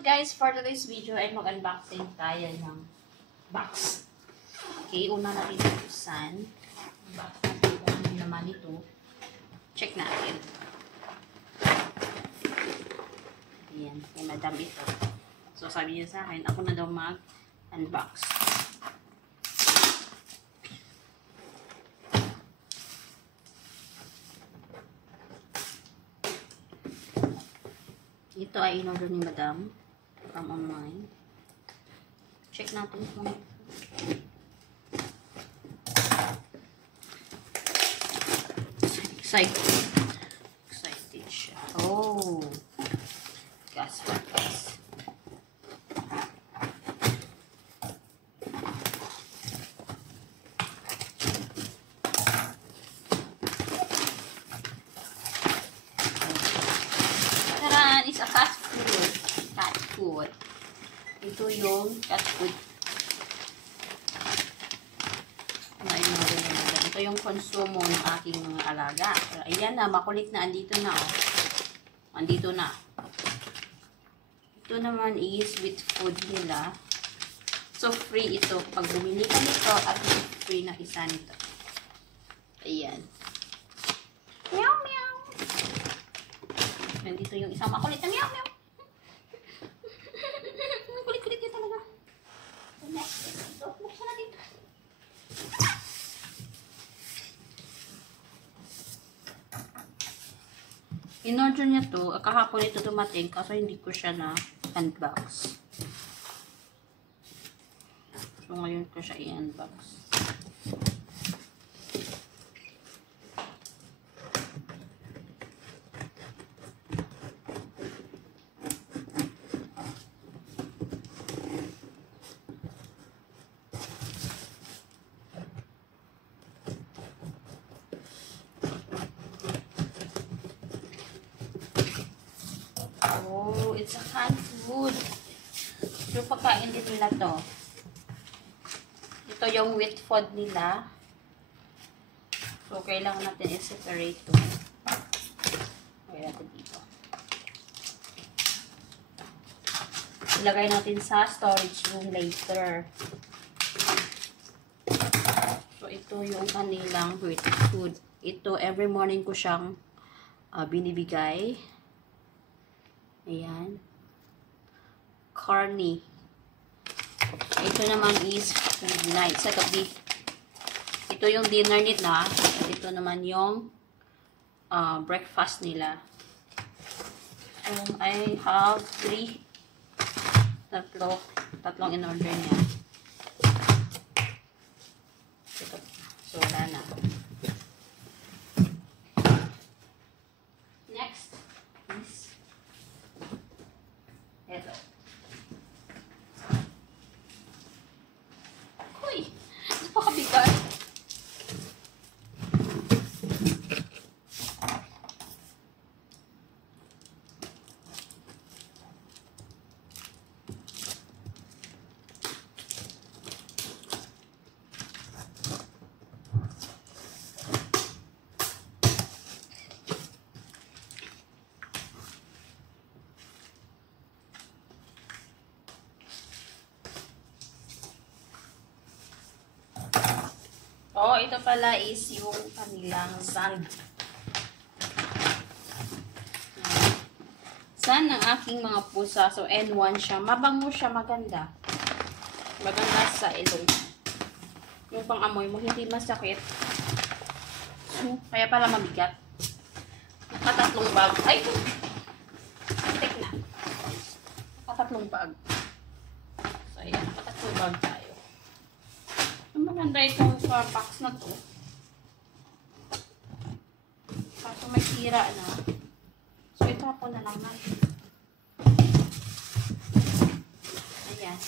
guys, for today's video ay mag-unboxing tayo ng box. Okay, una natin buksan. Box natin kung ano naman ito. Check natin. Ayan, kay madam ito. So sabi niya sa akin, ako na daw mag-unbox. Ito ay in-order ni madam from online. Check natin kung excited siya. Oh, gas for gas. Is a cat food. Cat food. Ito yung cat food. Ito yung konsumo ng aking mga alaga. Ayan na, makulit na. Andito na. Oh. Andito na. Ito naman is with food nila. So, free ito. Pag bumili ka nito, at free na isa nito. Ayan. Meow, meow. Nandito yung isang makulit na meow meow. Kulit-kulit niya talaga. Next. Buksan natin. In-order niya to. Kahapon ito dumating kaso hindi ko siya na unbox. So ngayon ko siya i-unbox. Oh, it's a canned food. So, pagkain din nila to. Ito yung wheat food nila. So, kailangan natin i-separate to. Okay natin dito. Ilagay natin sa storage room later. So, ito yung kanilang wheat food. Ito, every morning ko siyang binibigay. Ayan. Carney. Ito naman is night sa gabi. Ito yung dinner nila. At ito naman yung breakfast nila. So, I have tatlong in order niya. Ito. So, wala na. Next is ito. Uy! Napakabigat. Oh, ito pala is yung kanilang sand. Sand ng aking mga pusa. So, N1 siya. Mabango siya. Maganda. Maganda sa ilong. Yung pang-amoy mo, hindi masakit. So, kaya pala mabigat. Nakatatlong bag. Ay! Tek na. Nakatatlong bag. So, ayan. Nakatatlong bag tayo. Maganda itong box na to. Kaso may sira na. So, itapon na lang natin. Ayan.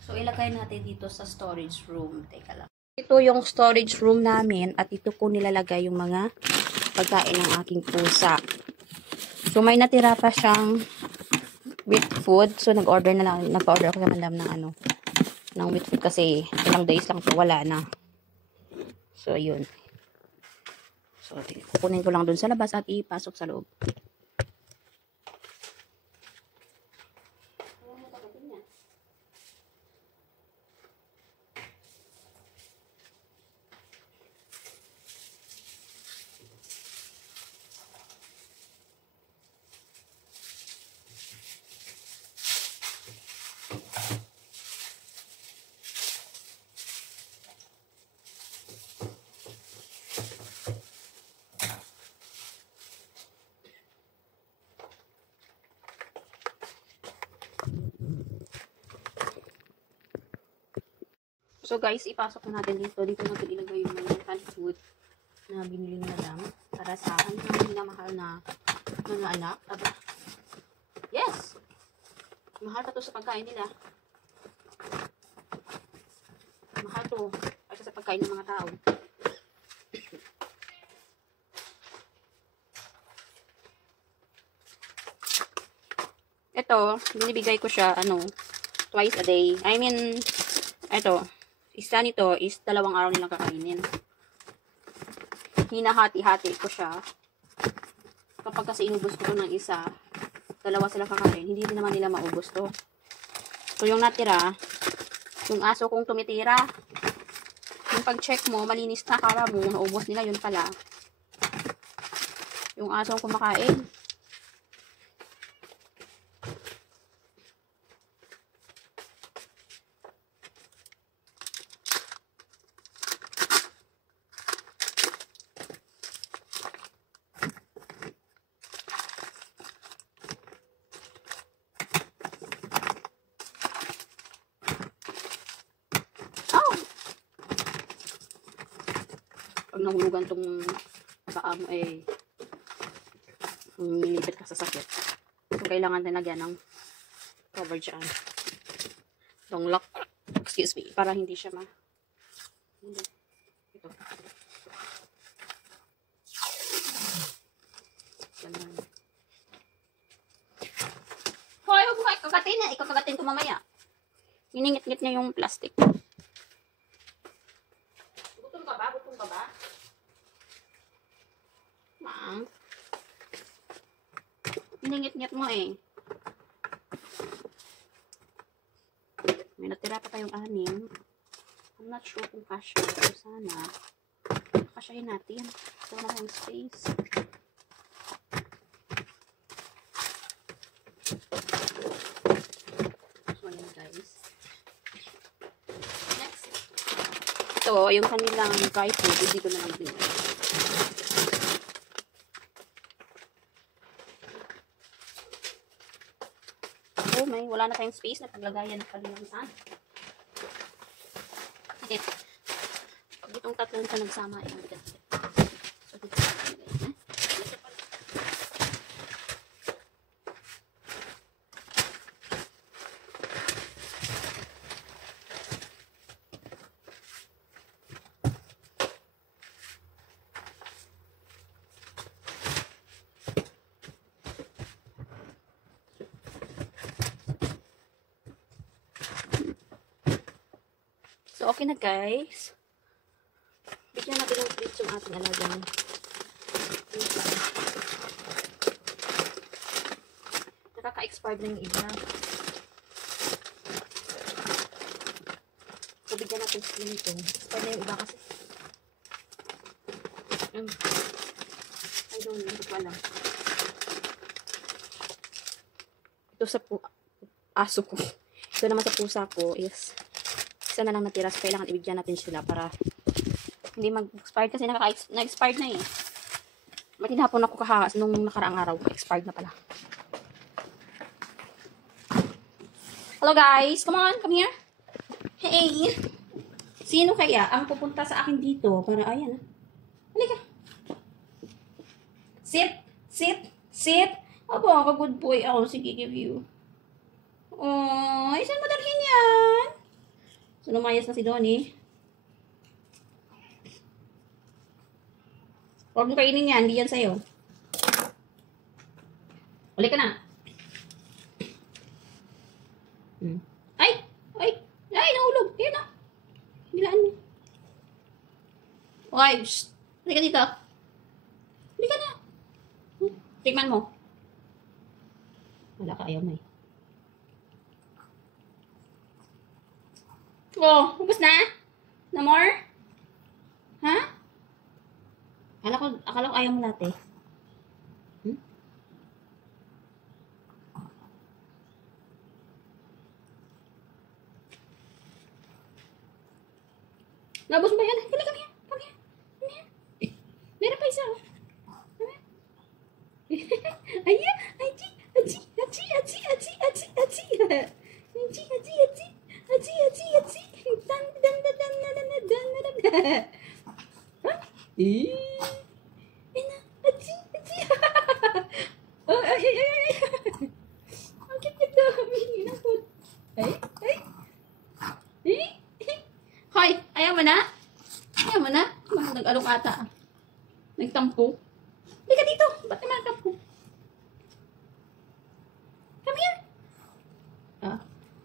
So, ilagay natin dito sa storage room. Teka lang. Ito yung storage room namin at ito ko nilalagay yung mga pagkain ng aking pusa. So, may natira pa siyang with food. So, nag-order ako sa madam ng ng wet food kasi ilang days lang to, wala na. So, yun. So, kukunin ko lang dun sa labas at ipasok sa loob. So guys, ipasok na natin dito. Dito natin ilagay yung mga canned food na binili na lang para sa kanilang minamahal na mga anak. Yes! Mahal pa to sa pagkain nila. Mahal to kasi sa pagkain ng mga tao. Ito, binibigay ko siya, twice a day. I mean, ito, isa nito is 2 araw nilang kakainin. Hinahati-hati ko siya. Kapag kasi inubos ko ng isa, 2 sila kakain, hindi din naman nila maubos to. So, yung natira, yung aso kong tumitira, yung pag-check mo, malinis na, akala mo, naubos nila, yun pala. Yung aso kong kumakain. Pag nahulugan tong paa mo nilipit ka sa sakit. So, kailangan din lagyan ng cover dyan. Itong lock, excuse me, para hindi siya ito. Ganun. Hoy, huwag mo kagatin niya. Ikakagatin ko mamaya. Hiningit-ngit niya yung plastic. Gutom ka ba? Gutom ka ba? Ma'am. Hiningit-ngit mo eh. May natira pa tayong 6. I'm not sure kung kasya. So, sana kasyahin natin. So, wala tayong space. So, ayan guys. Next. Ito, yung kanilang dry food. Hindi ko na lang binigay. Oh, wala na tayong space na paglagayan ng kalinisan. Okay. Pag itong tatlong ka nagsama, mabigat. So, dito na ilagay. So, okay na guys. Bigyan natin ng treats yung ating alagang. Nakaka-expired na yung iba. So, bigyan natin sila nito. Expired na yung iba kasi. I don't know. Hindi ko alam. Ito sa aso ko. Ito naman sa pusa ko is isa na lang natira. So, kailangan ibigyan natin sila para hindi mag-expired kasi na-expired na eh. Matinapon ako nung nakaraang araw. Expired na pala. Hello guys! Come on! Come here! Hey! Sino kaya ang pupunta sa akin dito? Para, ayan ah. Halika! Sit! Sit! Sit! Aba, ka-good boy ako. Sige, give you. Oh, saan mo dalhin yan? So, lumayas na si Donnie. Huwag mo kainin yan. Hindi yan sa'yo. Uli ka na. Ay! Ay! Ay, nahulog. Ayan na. Bilaan mo. Okay, shh. Halika dito. Halika na. Tingnan mo. Wala ka, ayaw mo eh. Oh, ubos na? No more? Ha? Akala ko ayaw mo lahat eh. Nabos ba yan? Kali kami yan. Kami yan. Kami yan. Meron pa isa. Ayan. Aji. Aji. Aji. Aji. Aji. Aji. Aji. Aji. Aji. Aji. Aji. Aji. Aji. Dan. Dan. Dan. Dan. Dan. Dan. Dan. Dan. Ha? Ina. Aji. Aji. Oh, ay. Ay. Ay. Ang kikit na. Minapot. Ay. Ay. Ay. Hoy, ayaw mo na? Ayaw mo na? Nag-alok ata. Nagtampo. Hindi ka dito. Ba't naman nagtampo? Come here. Ah.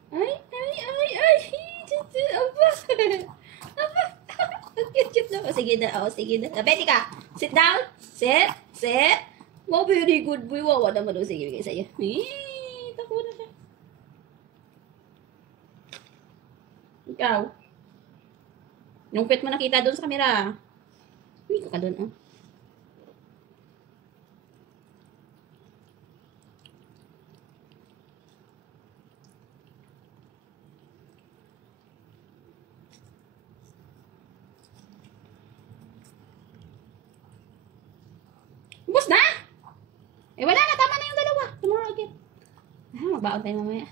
Ay, ay, ay, ay. Aba. Aba. Ang cute na. Sige na. Oh, sige na. Betty ka. Sit down. Sit. Sit. Wow, very good boy. Wow, naman. Oh, sige, bigay sa'yo. Tako na siya. Ikaw. Yung pet mo nakita doon sa camera. Hindi ko ka doon, oh. Ubus na! Eh, wala na. Tama na yung dalawa. Tomorrow again. Magbaon tayo mamaya.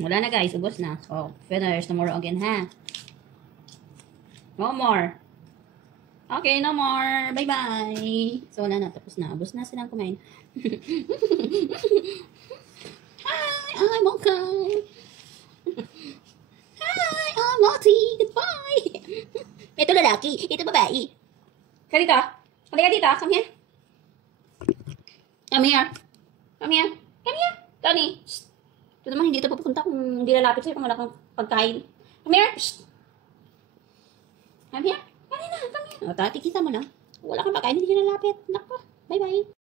Wala na guys, ubos na. So, finish tomorrow again, ha? No more. Okay, no more. Bye-bye. So, wala na. Tapos na. Ubos na silang kumain. Hi, I'm okay. Hi, I'm Lottie. Goodbye. Ito lalaki. Ito babae. Halika. Halika dito. Come here. Come here. Come here. Come here. Tony. Shh. Ito naman, hindi ito pupunta kung hindi lalapit sa'yo kung wala kang pagkain. Come here. Shh. Come here. Come here. Come here. O, tati, kita mo na. Wala kang pagkain, hindi siya lalapit. Nako. Bye-bye.